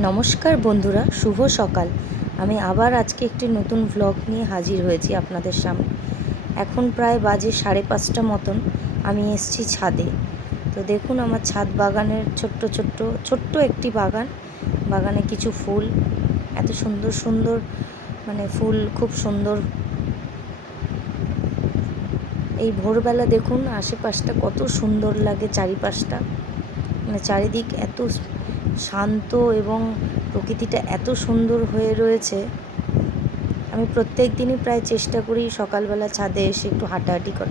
নমস্কার বন্ধুরা, শুভ সকাল। আমি আবার আজকে একটি নতুন ভ্লগ নিয়ে হাজির হয়েছি আপনাদের সামনে। এখন প্রায় বাজে সাড়ে পাঁচটা মতন, আমি এসছি ছাদে। তো দেখুন আমার ছাদ বাগানের ছোট্ট ছোট্ট ছোট্ট একটি বাগান। বাগানে কিছু ফুল, এত সুন্দর সুন্দর মানে ফুল খুব সুন্দর। এই ভোরবেলা দেখুন আশেপাশটা কত সুন্দর লাগে চারিপাশটা। মানে চারিদিক এত শান্ত এবং প্রকৃতিটা এত সুন্দর হয়ে রয়েছে। আমি প্রত্যেক দিনই প্রায় চেষ্টা করি সকালবেলা ছাদে এসে একটু হাঁটাহাঁটি কর,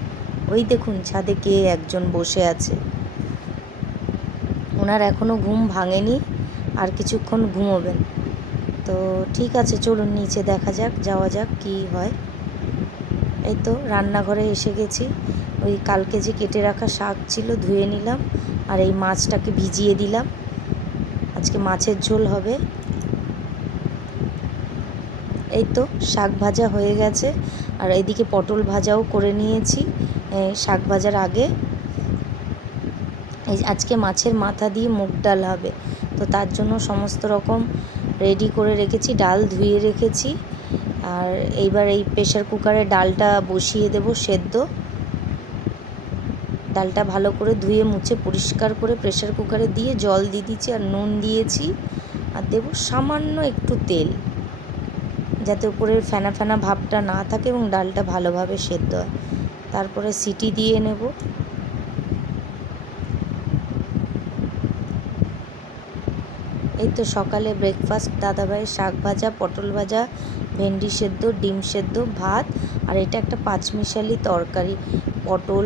ওই দেখুন ছাদে কে একজন বসে আছে। ওনার এখনও ঘুম ভাঙেনি, আর কিছুক্ষণ ঘুমোবেন। তো ঠিক আছে, চলুন নিচে দেখা যাক, যাওয়া যাক কি হয়। এই তো রান্নাঘরে এসে গেছি। ওই কালকে যে কেটে রাখা শাক ছিল ধুয়ে নিলাম, আর এই মাছটাকে ভিজিয়ে দিলাম। আজকে মাছের ঝোল হবে। এই তো শাক ভাজা হয়ে গেছে। আর এদিকে পটল ভাজাও করে নিয়েছি শাক ভাজার আগে। আজকে মাছের মাথা দিয়ে মুগ ডাল হবে। তো তার জন্য সমস্ত রকম রেডি করে রেখেছি, ডাল ধুয়ে রেখেছি। আর এইবার এই প্রেশার কুকারে ডালটা বসিয়ে দেব সেদ্ধ। ডালটা ভালো করে ধুয়ে মুছে পরিষ্কার করে প্রেশার কুকারে দিয়ে জল দিয়ে দিচ্ছি আর নুন দিয়েছি। আর দেবো সামান্য একটু তেল। যাতে উপরের ফেনা ফেনা ভাবটা না থাকে এবং ডালটা ভালোভাবে সেদ্ধ হয়। তারপরে সিটি দিয়ে নেব। এই তো সকালে ব্রেকফাস্ট দাদাভাই শাক ভাজা, পটল ভাজা, ভেন্ডি সেদ্ধ, ডিম সেদ্ধ, ভাত, আর এটা একটা পাঁচমিশালি তরকারি। পটল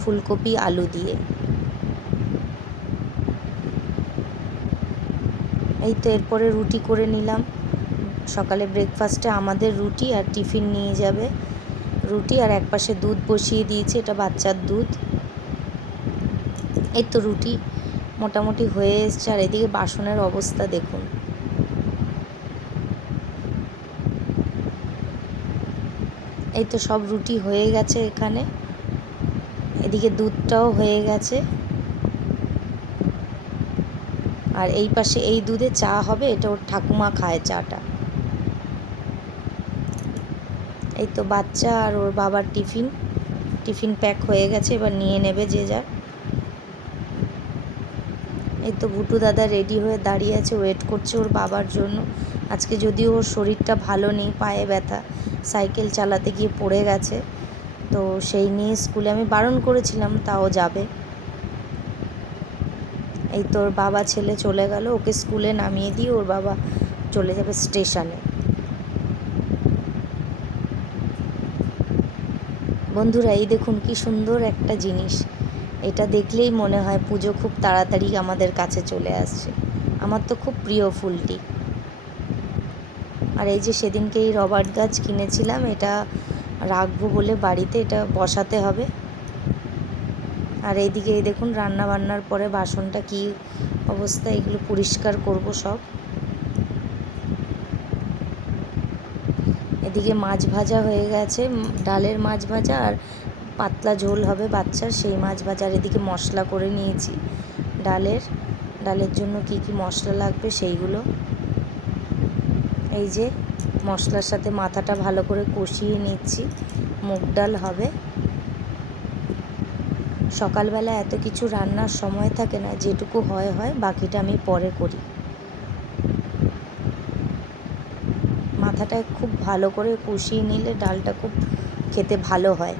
ফুলকপি, আলু দিয়ে। এই তো এরপরে রুটি করে নিলাম। সকালে ব্রেকফাস্টে আমাদের রুটি আর টিফিন নিয়ে যাবে। রুটি আর একপাশে দুধ বসিয়ে দিয়েছি, এটা বাচ্চার দুধ। এই তো রুটি মোটামুটি হয়ে এসছে, আর এদিকে বাসনের অবস্থা দেখুন। এই তো সব রুটি হয়ে গেছে এখানে। এদিকে দুধটাও হয়ে গেছে। আর এই পাশে এই দুধে চা হবে, এটা ওর ঠাকুমা খায় চাটা। এই তো বাচ্চা আর ওর বাবার টিফিন। টিফিন প্যাক হয়ে গেছে, এবার নিয়ে নেবে যে যার। এই তো বুটু দাদা রেডি হয়ে দাঁড়িয়ে আছে, ওয়েট করছে ওর বাবার জন্য। আজকে যদিও ওর শরীরটা ভালো নেই, পায়ে ব্যথা, সাইকেল চালাতে গিয়ে পড়ে গেছে। তো সেই নিয়ে স্কুলে আমি বারণ করেছিলাম, তাও যাবে। এই তোর বাবা ছেলে চলে গেল, ওকে স্কুলে নামিয়ে দিয়ে ওর বাবা চলে যাবে স্টেশনে। বন্ধুরা, এই দেখুন কি সুন্দর একটা জিনিস। এটা দেখলেই মনে হয় পুজো খুব তাড়াতাড়ি আমাদের কাছে চলে আসছে। আমার তো খুব প্রিয় ফুলটি। আর এই যে সেদিনকে এই রবার্ট গাছ কিনেছিলাম, এটা রাখব বলে বাড়িতে, এটা বসাতে হবে। আর এইদিকে এই দেখুন রান্না বান্নার পরে বাসনটা কি অবস্থা, এগুলো পরিষ্কার করব সব। এদিকে মাছ ভাজা হয়ে গেছে ডালের মাছ ভাজা আর পাতলা ঝোল হবে বাচ্চার, সেই মাছ ভাজা আর এদিকে মশলা করে নিয়েছি ডালের। ডালের জন্য কি কি মশলা লাগবে সেইগুলো। এই যে মশলার সাথে মাথাটা ভালো করে কষিয়ে নিচ্ছি। মুগ ডাল হবে। সকালবেলা এত কিছু রান্নার সময় থাকে না, যেটুকু হয় হয়, বাকিটা আমি পরে করি। মাথাটা খুব ভালো করে কষিয়ে নিলে ডালটা খুব খেতে ভালো হয়।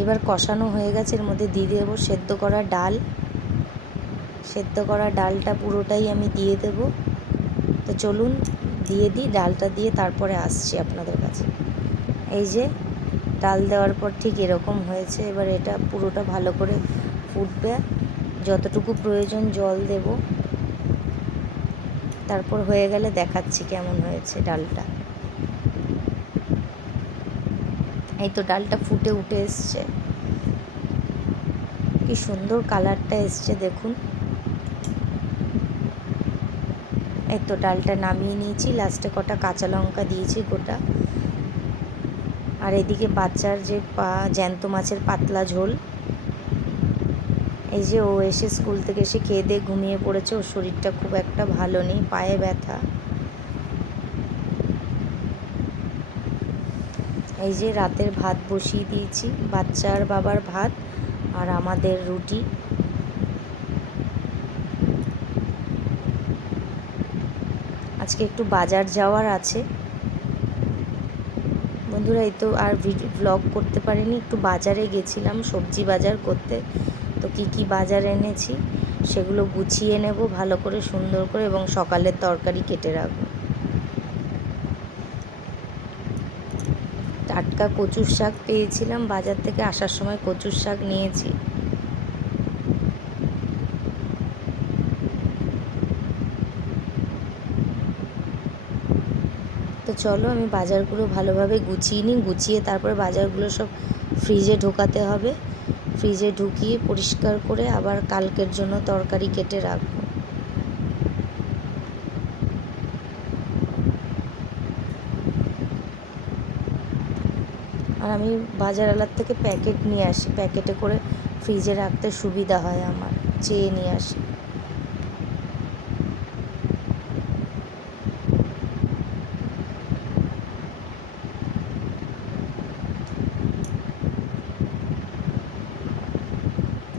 এবার কষানো হয়ে গেছে। এর মধ্যে দিয়ে দেবো সেদ্ধ করা ডাল। সেদ্ধ করা ডালটা পুরোটাই আমি দিয়ে দেব। তো চলুন, দিয়ে দিই ডালটা দিয়ে তারপরে আসছি আপনাদের কাছে। এই যে ডাল দেওয়ার পর ঠিক এরকম হয়েছে। এবার এটা পুরোটা ভালো করে ফুটবে। যতটুকু প্রয়োজন জল দেব। তারপর হয়ে গেলে দেখাচ্ছি কেমন হয়েছে ডালটা। এই তো ডালটা ফুটে উঠে এসছে। কি সুন্দর কালারটা এসছে, দেখুন। এই তো ডালটা নামিয়ে নিয়েছি, লাস্টে কটা কাঁচা লঙ্কা দিয়েছি গোটা। আর এদিকে বাচ্চার যে পা, জ্যান্ত মাছের পাতলা ঝোল। এই যে ও এসে স্কুল থেকে এসে খেয়ে দিয়ে ঘুমিয়ে পড়েছে, ওর শরীরটা খুব একটা ভালো নেই, পায়ে ব্যথা। এই যে রাতের ভাত বসিয়ে দিয়েছি, বাচ্চার বাবার ভাত আর আমাদের রুটি। আজকে একটু বাজার যাওয়ার আছে। বন্ধুরা, এই তো আর ভিডিও ব্লগ করতে পারিনি, একটু বাজারে গেছিলাম সবজি বাজার করতে। তো কি কি বাজার এনেছি সেগুলো গুছিয়ে নেব ভালো করে, সুন্দর করে এবং সকালের তরকারি কেটে রাখব। টাটকা কচুর শাক পেয়েছিলাম, বাজার থেকে আসার সময় কচুর শাক নিয়েছি। তো চলো, আমি বাজারগুলো ভালোভাবে গুছিয়ে নিই, গুছিয়ে তারপরে বাজারগুলো সব ফ্রিজে ঢোকাতে হবে। ফ্রিজে ঢুকিয়ে পরিষ্কার করে আবার কালকের জন্য তরকারি কেটে রাখব। আর আমি বাজারওয়ালার থেকে প্যাকেট নিয়ে আসি। প্যাকেটে করে ফ্রিজে রাখতে সুবিধা হয় আমার, চেয়ে নিয়ে আসি।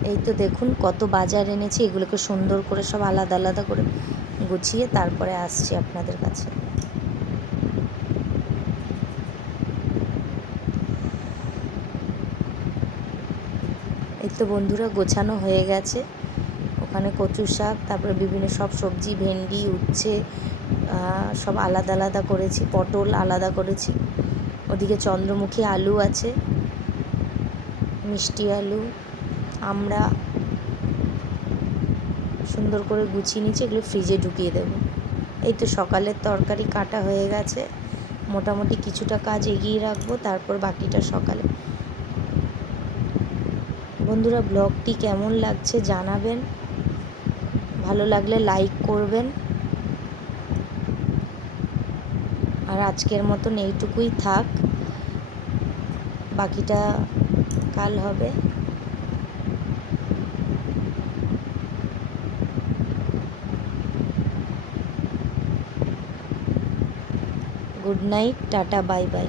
এই তো দেখুন কত বাজার এনেছি, এগুলোকে সুন্দর করে সব আলাদা আলাদা করে গুছিয়ে তারপরে আসছি আপনাদের কাছে। তো বন্ধুরা গোছানো হয়ে গেছে। ওখানে কচু শাক, তারপরে বিভিন্ন সব সবজি, ভেন্ডি, উচ্ছে সব আলাদা আলাদা করেছি, পটল আলাদা করেছি। ওদিকে চন্দ্রমুখী আলু আছে, মিষ্টি আলু, আমরা সুন্দর করে গুছিয়ে নিচ্ছি এগুলো ফ্রিজে ঢুকিয়ে দেবো। এই তো সকালের তরকারি কাটা হয়ে গেছে। মোটামুটি কিছুটা কাজ এগিয়ে রাখব, তারপর বাকিটা সকালে। বন্ধুরা, ব্লগটি কেমন লাগছে জানাবেন। ভালো লাগলে লাইক করবেন। আর আজকের মতন এইটুকুই থাক। বাকিটা কাল হবে। Good night, tata, bye bye.